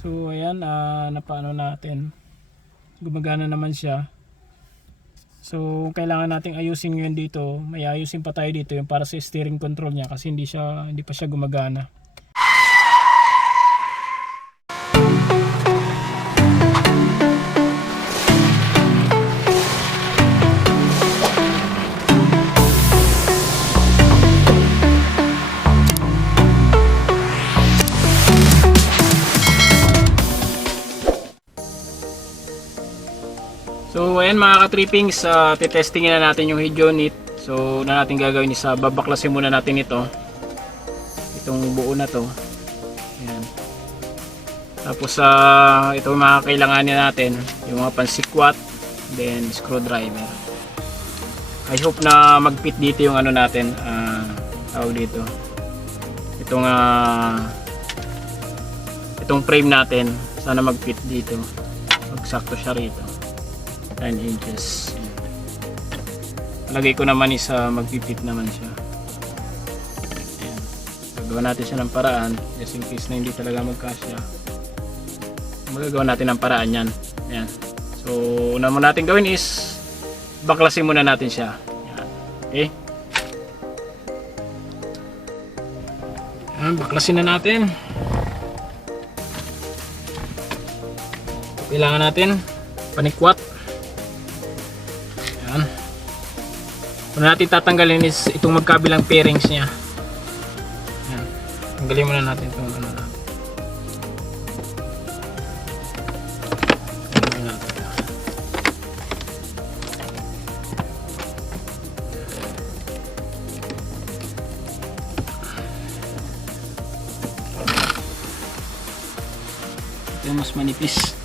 So ayan, napaano natin, gumagana naman siya. So kailangan nating ayusin ngayon dito. May ayusin pa tayo dito yung para sa steering control niya kasi hindi pa siya gumagana. So ayan mga ka-trippings, titestingin na natin yung head unit. So na natin gagawin is babaklasin muna natin itong buo na to. Ayan. Tapos ito yung mga kailanganin natin, yung mga pansikwat, then screwdriver. I hope na mag-fit dito yung ano natin, tawag dito, itong frame natin, sana mag-fit dito, magsakto siya rito. 9 inches. Lagay ko naman is mag-fit naman siya. Ayan. Gagawa natin siya ng paraan just in case na hindi talaga magkasya. Magagawa natin ng paraan yan. Ayan. So una mo natin gawin is baklasin muna natin siya. Ayan. Okay. Ayan, baklasin na natin. Kailangan natin panikwat. Ayan. Una natin tatanggalin is itong magkabilang pairings niya. Ayan. Tanggalin muna natin itong ano natin. Ito mas manipis.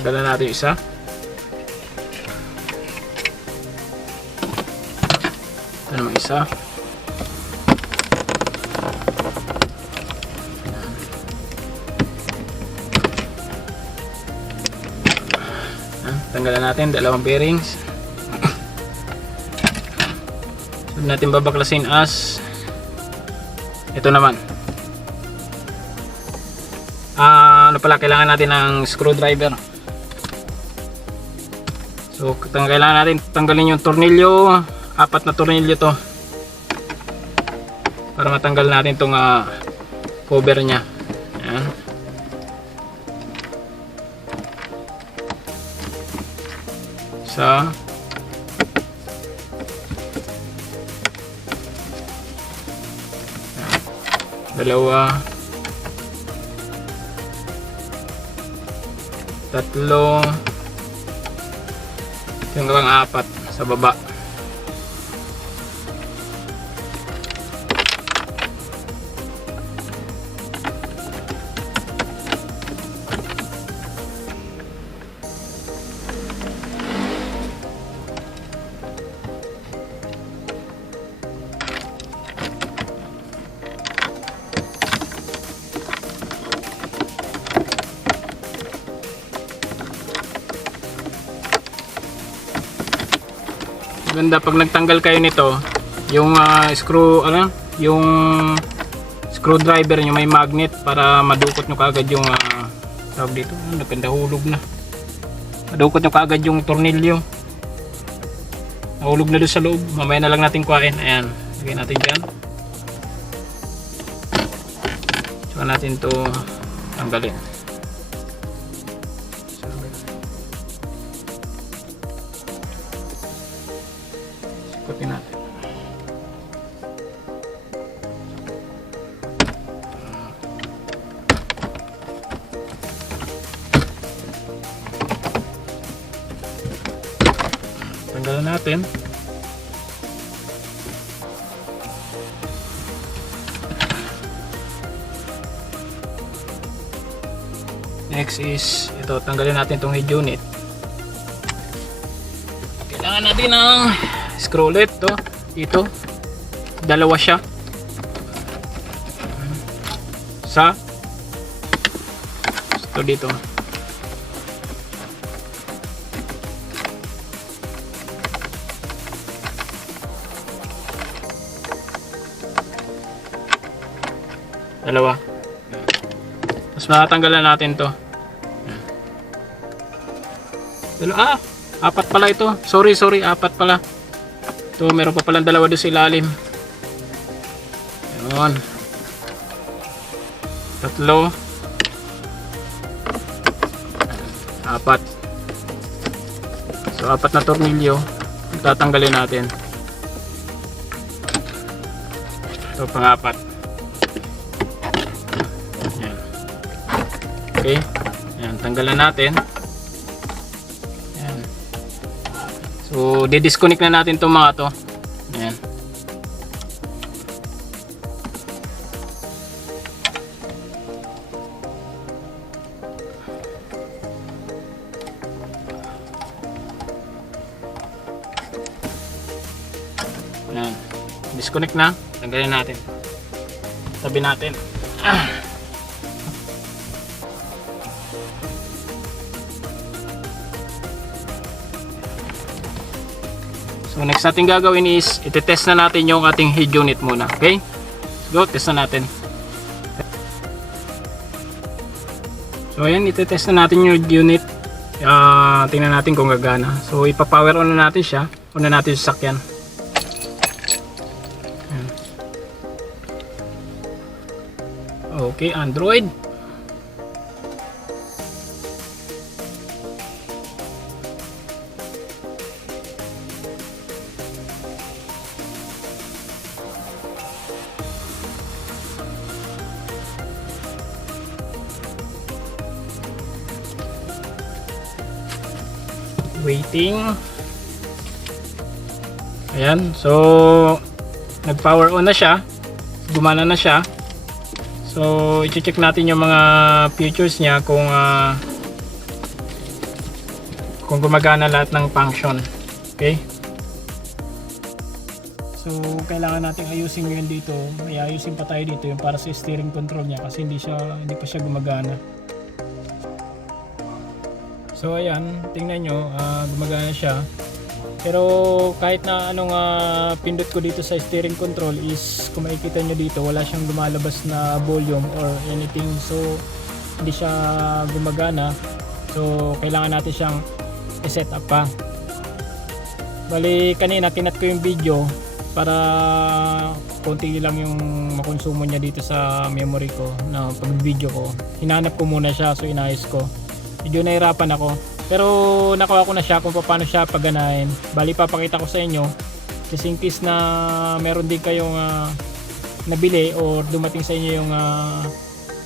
Tanggalan natin yung isa. Ito naman isa. Tanggalan natin dalawang bearings. Sunod natin babaklasin as ito naman. Ano pala, kailangan natin ng screwdriver. So kailangan natin tanggalin yung tornilyo, 4 na tornilyo to para matanggal natin itong cover nya. Ayan. Isa, dalawa, tatlo, hanggang 4 sa baba. Ganda pag nagtanggal kayo nito, yung yung screwdriver nyo may magnet para madukot nyo kaagad yung tawag dito, nahulog na, madukot nyo kaagad yung tornilyo, nahulog na doon sa loob. Mamaya na lang natin kuhain. Ayan, lagay natin dyan, saka natin to tanggalin. Ikutin natin. Tanggalan natin. Next is ito, tanggalin natin itong head unit. Kailangan natin ng screwlet dito, dalawa siya. sa ito dito. Dalawa. Tapos matanggalan natin to. Apat pala ito. Sorry, apat pala. Ito, meron pa palang dalawa doon sa ilalim. Ayun. Tatlo. Apat. So, apat na tornilyo. Tatanggalin natin. Ito, pang-apat. Ayan. Okay. Ayan, tanggalan natin. Ayan. So, di-disconnect na natin itong mga to. Ayan. Ayan. Disconnect na. Tanggalin natin. Tabi natin. So next natin gagawin is iti-test na natin yung ating head unit muna. Okay? Go, test na natin. So ayan, iti-test na natin yung unit. Tingnan natin kung gagana. So ipa-power on na natin siya. On na natin sa sakyan. Okay, Android. Waiting. Ayan, so nag-power on na siya. Gumana na siya. So, i-check natin yung mga features niya kung gumagana lahat ng function. Okay? So, kailangan natin ayusin yun dito. May ayusin pa tayo dito yung para sa steering control niya kasi hindi pa siya gumagana. So, ayan, tingnan nyo, gumagana siya. Pero kahit na anong pindot ko dito sa steering control is kung makikita nyo dito wala siyang lumalabas na volume or anything, so hindi siya gumagana. So kailangan natin siyang i-set up pa. Bali kanina kinat ko yung video para konti lang yung makonsumo niya dito sa memory ko na pag video ko. Hinanap ko muna siya, so inayos ko. Medyo nahirapan ako. Pero nakuha ko na siya kung paano siya paganahin. Bali papakita ko sa inyo just in case na meron din kayong nabili or dumating sa inyo yung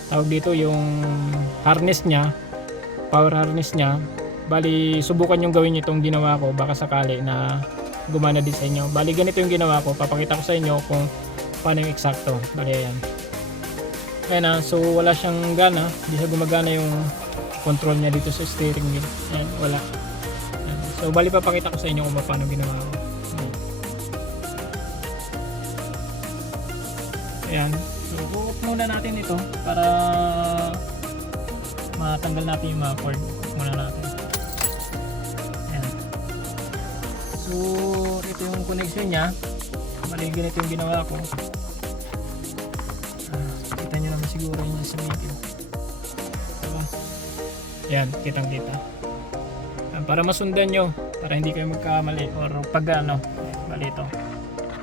tawag dito yung harness niya, power harness niya. Bali subukan yung gawin itong ginawa ko, baka sakali na gumana din sa inyo. Bali ganito yung ginawa ko, papakita ko sa inyo kung paano yung eksakto. Bali ayan. Ayan so wala siyang gana, hindi siya gumagana yung control niya dito sa steering wheel. Ayan, wala. Ayan. So bali papakita ko sa inyo kung paano ginawa ko. Ayan. So off muna natin ito para matanggal natin yung mga cord. Off muna natin. Ayan. So ito yung connection niya. Bali ganito yung ginawa ko. Kita nyo naman siguro yung sa video. Yan, kitang kita. Para masundan nyo, para hindi kayo magkamali or pag bali ito.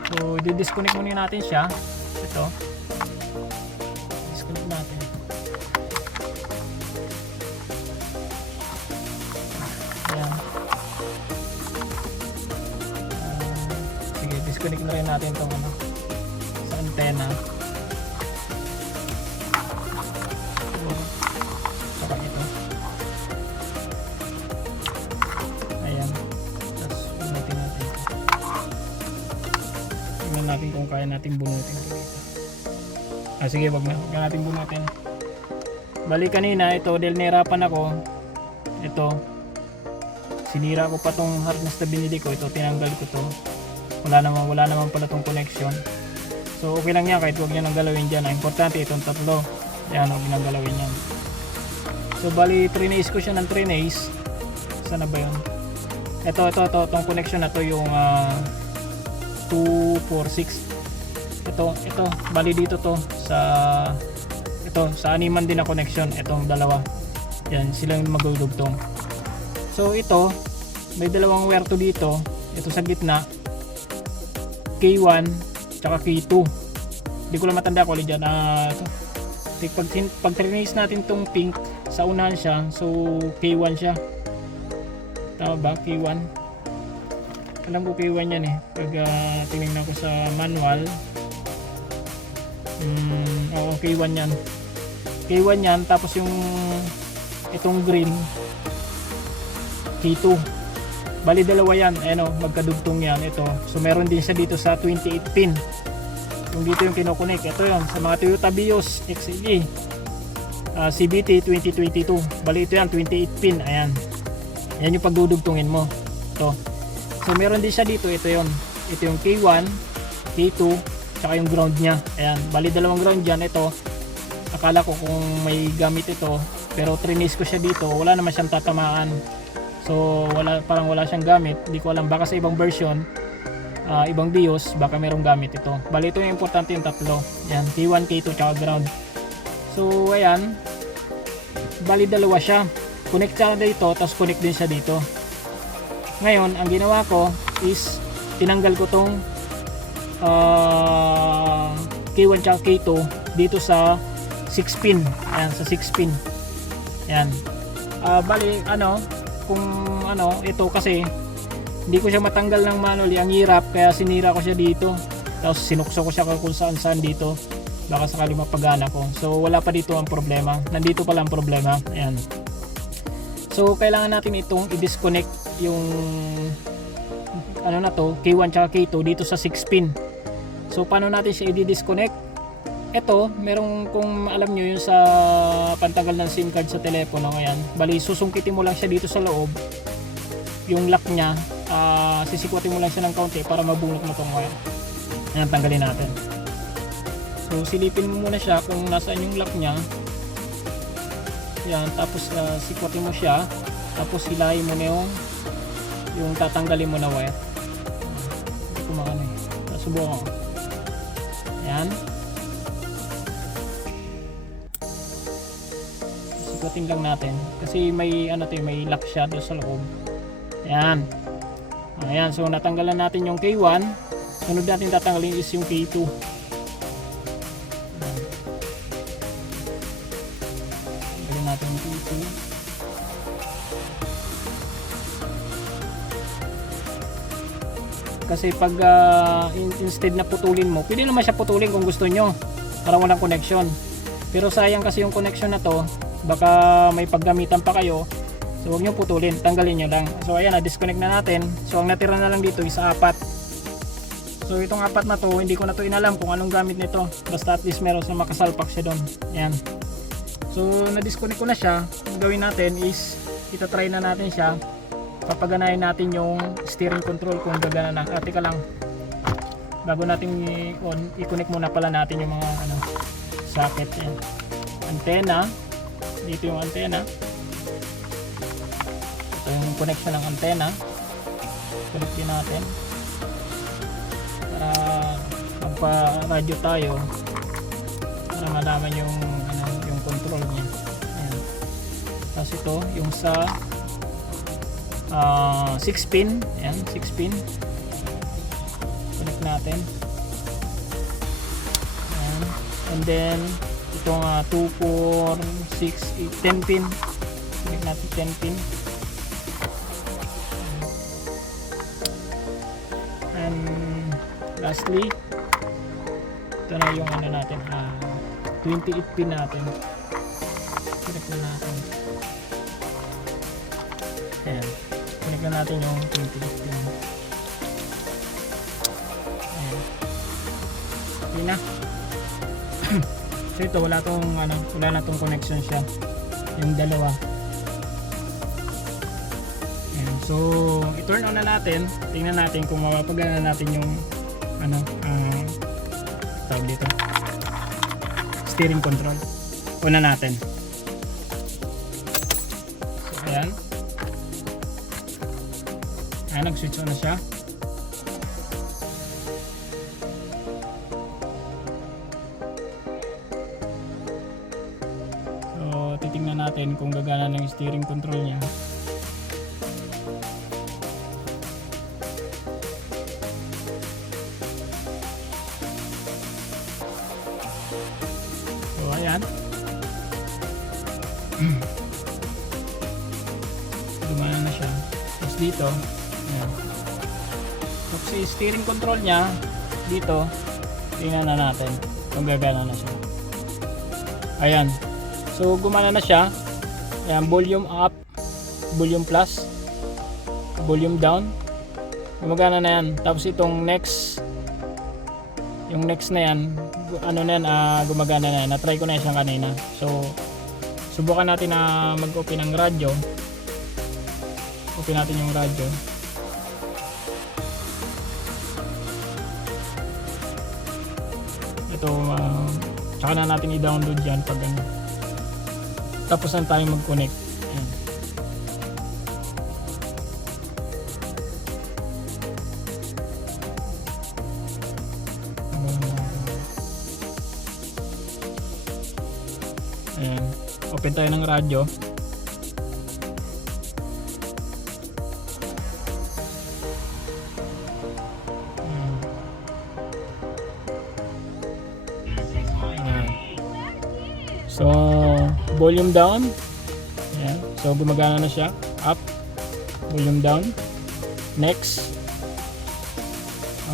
So, di-disconnect muna natin siya. Ito. Disconnect natin. Ayan. Sige, disconnect na rin natin itong sa antenna. Natin kung kaya natin bunutin dito. Sige, wag na natin bunutin. Bali kanina ito dahil nahirapan ako, ito sinira ko pa tong harness na binili ko, ito tinanggal ko to. Wala naman pala tong connection. So okay lang yan kahit wag niyo nang galawin diyan. Ang importante itong tatlo. Ayan, ginagalawin yan. So bali trinace ko siya ng trinace. Sana ba yun? Ito, itong connection na to yung 246. Ito, bali dito to sa animan din na connection. Itong dalawa. Yan, sila yung magdudugtong. So ito, may dalawang wire to dito. Ito sa gitna, K1 tsaka K2. Hindi ko lang matanda ko dyan. Pag trinace natin tong pink, sa unahan siya, so K1 siya. Tama ba? K1. Alam ko K1 yan eh. Pag tinignan ko sa manual, oo, K1 yan. K1 yan, tapos yung itong green, K2. Bali dalawa yan, magkadugtong yan ito. So meron din siya dito sa 28 pin. Yung dito yung kinokonek. Ito yun, sa mga Toyota Vios XLE CVT 2022. Bali ito yan, 28 pin. Ayan. Yan yung pagdudugtungin mo. Ito. So meron din siya dito, ito yun. Ito yung K1, K2, tsaka yung ground niya. Ayan. Bali dalawang ground dyan. Ito, akala ko kung may gamit ito, pero trinace ko siya dito. Wala naman siyang tatamaan. So parang wala siyang gamit. Hindi ko alam, baka sa ibang version, ibang BIOS, baka merong gamit ito. Bali ito yung importante, yung tatlo. Yan, K1, K2, tsaka ground. So ayan, bali dalawa siya. Connect siya dito, tapos connect din siya dito. Ngayon, ang ginawa ko is tinanggal ko tong K1 tsaka K2 dito sa 6 pin. Ayan, sa 6 pin. Ayan. Bali ito kasi hindi ko siya matanggal ng manually, ang hirap, kaya sinira ko siya dito, tapos sinukso ko siya kung saan dito, baka sakali mapagana ko. So wala pa dito ang problema, nandito pala ang problema. Ayan. So kailangan natin itong i-disconnect yung K1 tsaka K2 dito sa 6 pin. So paano natin siya i-disconnect? Ito, merong, kung alam nyo yung sa pantanggal ng SIM card sa telepono, ayan, bali susungkitin mo lang siya dito sa loob, yung lock nya, sisikwatin mo lang siya ng kaunti para mabunot mo itong wire. Ayan, tanggalin natin. So silipin mo muna siya kung nasaan yung lock nya. Ayan, tapos sikwatin mo siya, tapos hilahin mo na yung tatanggalin mo na wire. Hindi ko makano eh, subukan ko. Ayan, sikwatin lang natin kasi may may lock siya doon sa loob. Ayan. Ayan, so natanggalan natin yung K1. Sunod natin tatanggalin is yung K2. Ayan. Tanggalin natin yung K2. Kasi pag instead na putulin mo, pwede naman siya putulin kung gusto nyo para walang connection. Pero sayang kasi yung connection na to, baka may paggamitan pa kayo, so huwag nyo putulin, tanggalin nyo lang. So ayan, na-disconnect na natin. So ang natira na lang dito is 4. So itong 4 na to, hindi ko na to inalam kung anong gamit nito, basta at least meron sa makasalpak siya doon. Ayan. So na-disconnect ko na siya. Ang gawin natin is itatry na natin siya, papaganahin natin yung steering control kung gagana na. Teka lang, bago natin i-on, i-connect muna pala natin yung mga socket. Ayan. Antenna, dito yung antenna, ito yung connection ng antenna, connect din natin para magpa-radio tayo para malaman yung control niya. Ayan. Tapos ito yung sa 6 pin. Ayan, 6 pin, connect natin. Ayan. And then itong 2, 4, 6, 8, 10 pin, connect natin 10 pin. And lastly, ito na yung natin, 28 pin natin, connect na natin. Ayan, connect na natin yung 28 pin. Ayan, okay na. So ito, wala na tong connection siya, yung dalawa. Ayan, so i-turn on na natin, tingnan natin kung mapapagana natin yung tawag dito, steering control. Una natin. So, ayan. Ayan, nag-switch on na siya. So, titingnan natin kung gagana ng steering control niya. So, ayan. Gumana na siya. Tapos dito, ayan. Tapos si steering control niya, dito, tingnan na natin kung gagana na siya. Ayan. So, gumana na siya. Ayan, volume up, volume plus, volume down. Gumagana na yan. Tapos itong next, yung next na yan, ano na yan, gumagana na yan. Na-try ko na yan kanina. So, subukan natin na mag-open ng radyo. Open natin yung radyo. Ito, tsaka na natin i-download yan pag ano. Tapos na tayo mag-connect. Ayan. Ayan. Open tayo ng radyo. So, volume down. Ayan. So, gumagana na siya. Up. Volume down. Next.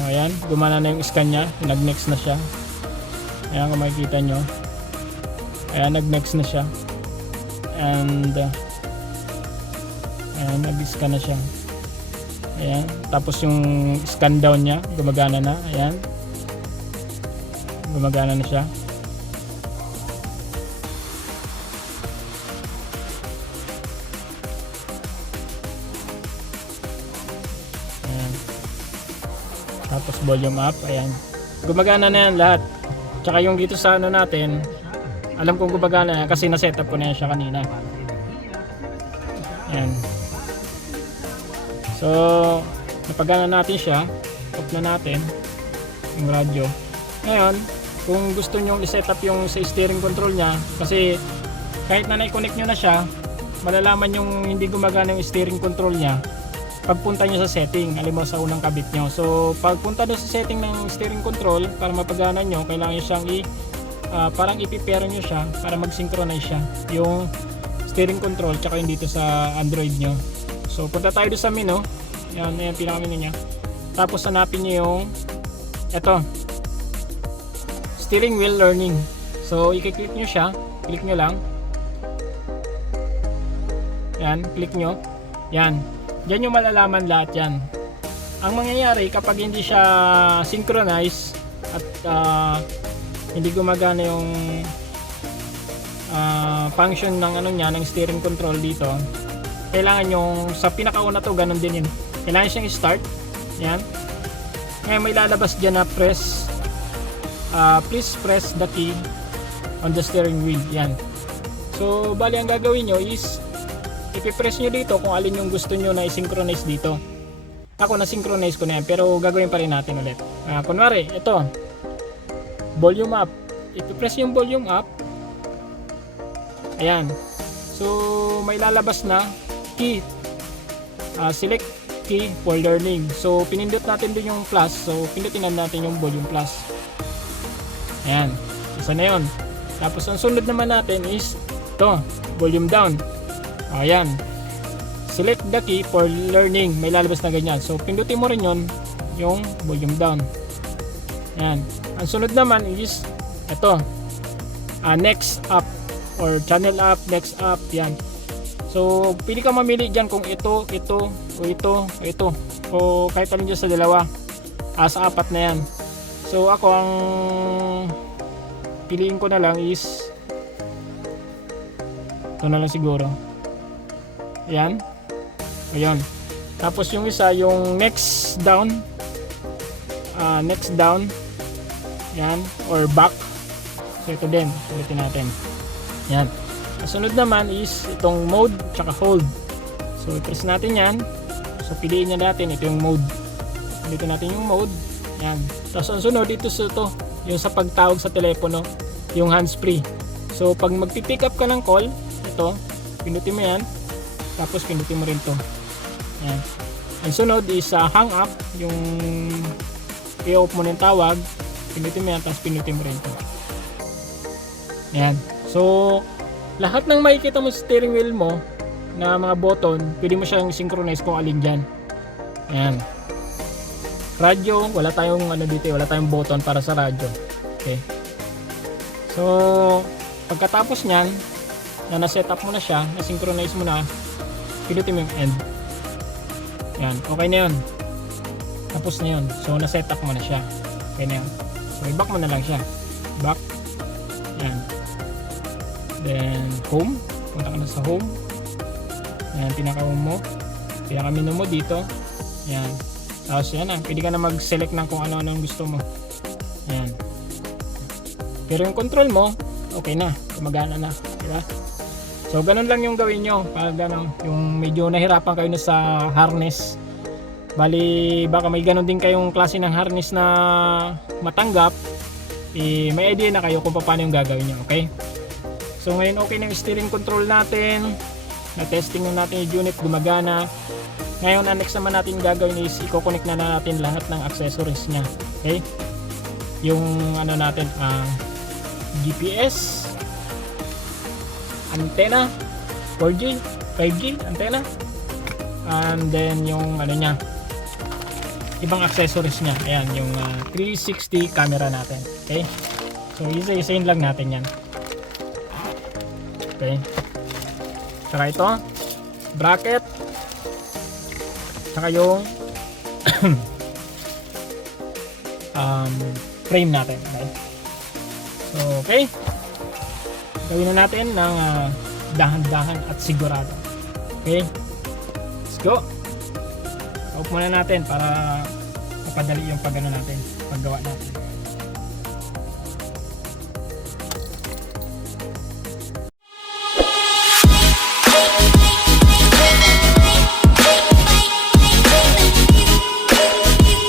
Ayan. Gumana na yung scan niya. Nag-next na siya. Ayan, kung makikita nyo. Ayan, nag-next na siya. And, ayan, nag-scan na siya. Ayan. Tapos yung scan down niya, gumagana na. Ayan. Gumagana na siya. Tapos volume up, ayan. Gumagana na yan lahat. Tsaka yung dito sa ano natin, alam kong gumagana yan kasi na-setup ko na yan siya kanina. Ayan. So, napagana natin siya. Off na natin yung radyo. Ngayon, kung gusto nyo i-setup yung sa steering control nya, kasi kahit na na-connect nyo na siya, malalaman yung hindi gumagana yung steering control nya pagpunta nyo sa setting, alam mo sa unang kabit nyo. So pagpunta doon sa setting ng steering control, para mapagana nyo, kailangan nyo siyang parang i-prepare nyo siya para mag-synchronize siya yung steering control tsaka yung dito sa Android nyo. So punta tayo doon sa menu. Yan pinaka-menu nya. Tapos hanapin nyo yung eto, steering wheel learning. So i-click nyo siya, click nyo lang. Yan, click nyo. Yan. Diyan yung malalaman lahat yan. Ang mangyayari kapag hindi siya synchronize at hindi gumagana yung function ng ano niya, ng steering control dito, kailangan yung sa pinakauna to, ganun din yun. Kailangan siyang i-start. Yan. Ngayon may lalabas dyan na please press the key on the steering wheel. Yan. So, bali ang gagawin nyo is ipipress nyo dito kung alin yung gusto nyo na i-synchronize dito. Ako na-synchronize ko na yan, pero gagawin pa rin natin ulit. Kunwari, ito, volume up. Ipipress yung volume up. Ayan. So, may lalabas na key. Select key for learning. So, pinindot natin din yung plus. So, pindutin natin yung volume plus. Ayan. Isa na yun. Tapos, ang sunod naman natin is ito, volume down. Ayan. Select the key for learning. May lalabas na ganyan. So, pindutin mo rin yun, yung volume down. Ayan. Ang sunod naman is ito. Next up or channel up, next up. Yan. So, pili ka mamili dyan kung ito, o ito. O kahit alin dyan sa dalawa. Sa apat na yan. So, ako ang piliin ko na lang is ito na lang siguro. Ayan. Ayun. Tapos yung isa, yung next down. Next down. Ayan. Or back. So ito din. Ulitin natin. Yan. Kasunod naman is itong mode tsaka hold. So i-press natin yan. So piliin niya natin ito yung mode. Pilitin natin yung mode. Yan. Tapos ang sunod ito yung sa pagtawag sa telepono, yung hands-free. So pag magpi-pick up ka ng call, ito, pinutin mo yan. Tapos pinutin mo rin to. Yan. Ang sunod is hang up, yung i-off mo ng tawag, pinutin mo yan, tapos pinutin mo rin to. Yan. So lahat ng makikita mo sa steering wheel mo na mga button, pwede mo siyang synchronize kung alin dyan. Yan. Radio, wala tayong dito, wala tayong button para sa radio. Okay. So, pagkatapos niyan, na na-set up mo na siya, na-synchronize mo na, pinutin mo yung end. Yan, okay na yun. Tapos na yun. So, na-set up mo na siya. Okay na yun. So, i-back mo na lang siya. Back. Yan. Then, home. Punta ka na sa home. Yan, pinaka-home mo. Pinaka-menu mo dito. Yan. Tapos yan na. Pwede ka na mag-select ng kung ano-ano ang gusto mo. Yan. Pero yung control mo, okay na. Gumagana na. Diba? So, ganun lang yung gawin nyo. Para ganun. Yung medyo nahirapan kayo na sa harness. Bali, baka may ganun din kayong klase ng harness na matanggap. May idea na kayo kung paano yung gagawin nyo. Okay? So, ngayon okay na yung steering control natin. Na-testing na natin yung unit. Gumagana. Ngayon, ang next naman natin gagawin is i-connect na natin lahat ng accessories niya. Okay? Yung natin, GPS, antenna, 4G, 5G, antenna, and then yung niya, ibang accessories niya. Ayan, yung 360 camera natin. Okay? So, isa-isahin lang natin yan. Okay? Saka ito, bracket, saka yung frame natin. Okay? So, okay. Gawin na natin ng dahan-dahan at sigurado. Okay? Let's go. Off muna natin para mapadali yung paggawa natin.